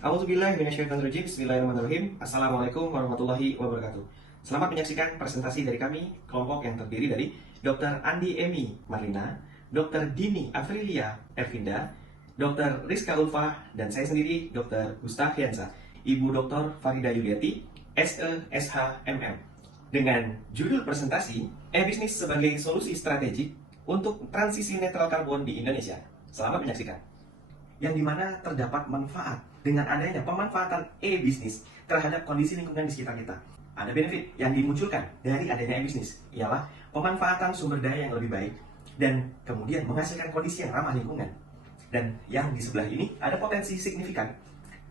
Auzubillahi minasyaitonirrajim. Bismillahirrahmanirrahim. Assalamualaikum warahmatullahi wabarakatuh. Selamat menyaksikan presentasi dari kami, kelompok yang terdiri dari Dr. Andi Emi Marlina, Dr. Dini Afrilia Ervinda, Dr. Rizka Ulfa, dan saya sendiri Dr. Gustaf Yansa, Ibu Dr. Farida Yuliati, SE SH MM. Dengan judul presentasi, e-bisnis sebagai solusi strategik untuk transisi netral karbon di Indonesia. Selamat menyaksikan. Yang dimana terdapat manfaat dengan adanya pemanfaatan e-bisnis terhadap kondisi lingkungan di sekitar kita. Ada benefit yang dimunculkan dari adanya e-bisnis, ialah pemanfaatan sumber daya yang lebih baik dan kemudian menghasilkan kondisi yang ramah lingkungan. Dan yang di sebelah ini ada potensi signifikan.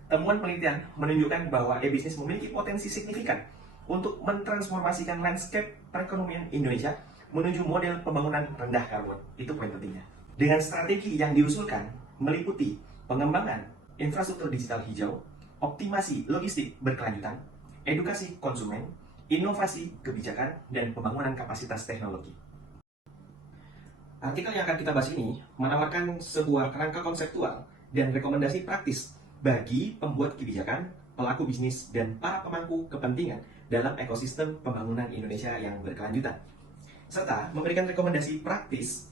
Temuan penelitian menunjukkan bahwa e-bisnis memiliki potensi signifikan untuk mentransformasikan landscape perekonomian Indonesia menuju model pembangunan rendah karbon. Itu poin pentingnya. Dengan strategi yang diusulkan meliputi pengembangan infrastruktur digital hijau, optimasi logistik berkelanjutan, edukasi konsumen, inovasi kebijakan, dan pembangunan kapasitas teknologi. Artikel yang akan kita bahas ini menawarkan sebuah kerangka konseptual dan rekomendasi praktis bagi pembuat kebijakan, pelaku bisnis, dan para pemangku kepentingan dalam ekosistem pembangunan Indonesia yang berkelanjutan, serta memberikan rekomendasi praktis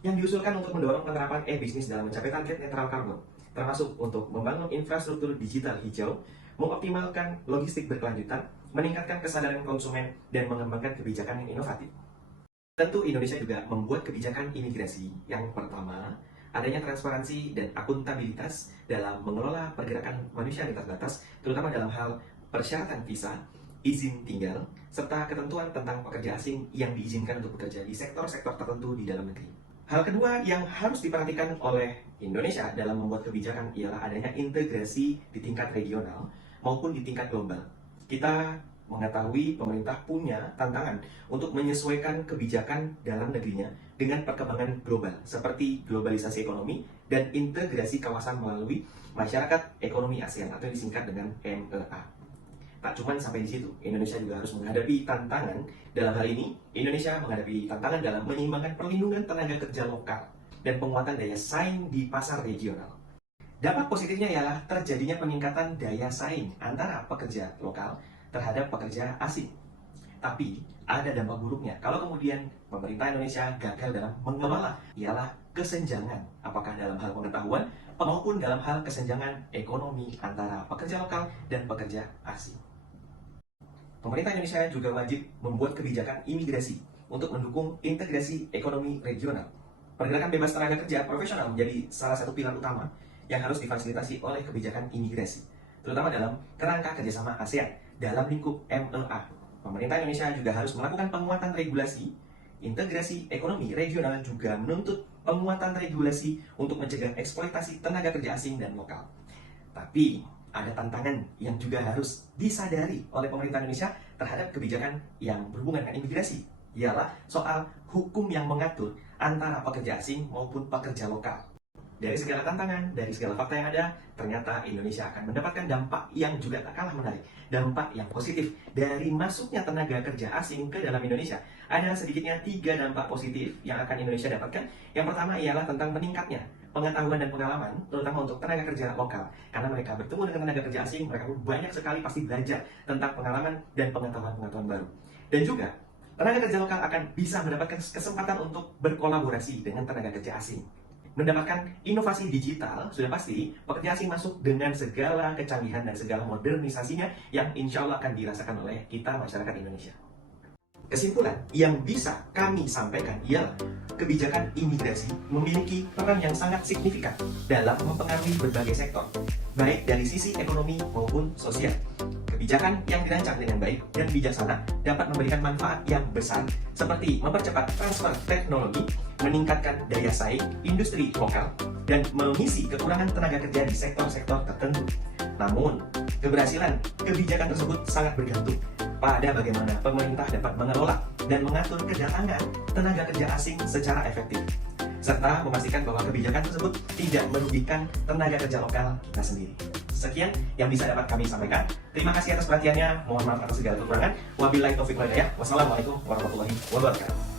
yang diusulkan untuk mendorong penerapan e-bisnis dalam mencapai target netral karbon, termasuk untuk membangun infrastruktur digital hijau, mengoptimalkan logistik berkelanjutan, meningkatkan kesadaran konsumen, dan mengembangkan kebijakan yang inovatif. Tentu Indonesia juga membuat kebijakan imigrasi yang pertama, adanya transparansi dan akuntabilitas dalam mengelola pergerakan manusia lintas batas, terutama dalam hal persyaratan visa, izin tinggal, serta ketentuan tentang pekerja asing yang diizinkan untuk bekerja di sektor-sektor tertentu di dalam negeri. Hal kedua yang harus diperhatikan oleh Indonesia dalam membuat kebijakan ialah adanya integrasi di tingkat regional maupun di tingkat global. Kita mengetahui pemerintah punya tantangan untuk menyesuaikan kebijakan dalam negerinya dengan perkembangan global, seperti globalisasi ekonomi dan integrasi kawasan melalui Masyarakat Ekonomi ASEAN atau disingkat dengan MEA. Tak cuma sampai di situ, Indonesia juga harus menghadapi tantangan. Dalam hal ini, Indonesia menghadapi tantangan dalam menyeimbangkan perlindungan tenaga kerja lokal dan penguatan daya saing di pasar regional. Dampak positifnya ialah terjadinya peningkatan daya saing antara pekerja lokal terhadap pekerja asing. Tapi, ada dampak buruknya kalau kemudian pemerintah Indonesia gagal dalam mengelola, ialah kesenjangan, apakah dalam hal pengetahuan maupun dalam hal kesenjangan ekonomi antara pekerja lokal dan pekerja asing. Pemerintah Indonesia juga wajib membuat kebijakan imigrasi untuk mendukung integrasi ekonomi regional. Pergerakan bebas tenaga kerja profesional menjadi salah satu pilar utama yang harus difasilitasi oleh kebijakan imigrasi, terutama dalam kerangka kerjasama ASEAN dalam lingkup MEA. Pemerintah Indonesia juga harus melakukan penguatan regulasi, integrasi ekonomi regional juga menuntut penguatan regulasi untuk mencegah eksploitasi tenaga kerja asing dan lokal. Tapi ada tantangan yang juga harus disadari oleh pemerintah Indonesia terhadap kebijakan yang berhubungan dengan imigrasi, ialah soal hukum yang mengatur antara pekerja asing maupun pekerja lokal. Dari segala tantangan, dari segala fakta yang ada, ternyata Indonesia akan mendapatkan dampak yang juga tak kalah menarik. Dampak yang positif dari masuknya tenaga kerja asing ke dalam Indonesia. Ada sedikitnya 3 dampak positif yang akan Indonesia dapatkan. Yang pertama ialah tentang meningkatnya pengetahuan dan pengalaman, terutama untuk tenaga kerja lokal. Karena mereka bertemu dengan tenaga kerja asing, mereka banyak sekali pasti belajar tentang pengalaman dan pengetahuan-pengetahuan baru. Dan juga, tenaga kerja lokal akan bisa mendapatkan kesempatan untuk berkolaborasi dengan tenaga kerja asing. Mendapatkan inovasi digital, sudah pasti pekerja asing masuk dengan segala kecanggihan dan segala modernisasinya yang insya Allah akan dirasakan oleh kita masyarakat Indonesia. Kesimpulan yang bisa kami sampaikan ialah kebijakan imigrasi memiliki peran yang sangat signifikan dalam mempengaruhi berbagai sektor, baik dari sisi ekonomi maupun sosial. Kebijakan yang dirancang dengan baik dan bijaksana dapat memberikan manfaat yang besar, seperti mempercepat transfer teknologi, meningkatkan daya saing industri lokal, dan mengisi kekurangan tenaga kerja di sektor-sektor tertentu. Namun, keberhasilan kebijakan tersebut sangat bergantung pada bagaimana pemerintah dapat mengelola dan mengatur kedatangan tenaga kerja asing secara efektif, serta memastikan bahwa kebijakan tersebut tidak merugikan tenaga kerja lokal kita sendiri. Sekian yang bisa dapat kami sampaikan. Terima kasih atas perhatiannya. Mohon maaf atas segala kekurangan. Wabillahi taufiq wal hidayah. Wassalamualaikum warahmatullahi wabarakatuh.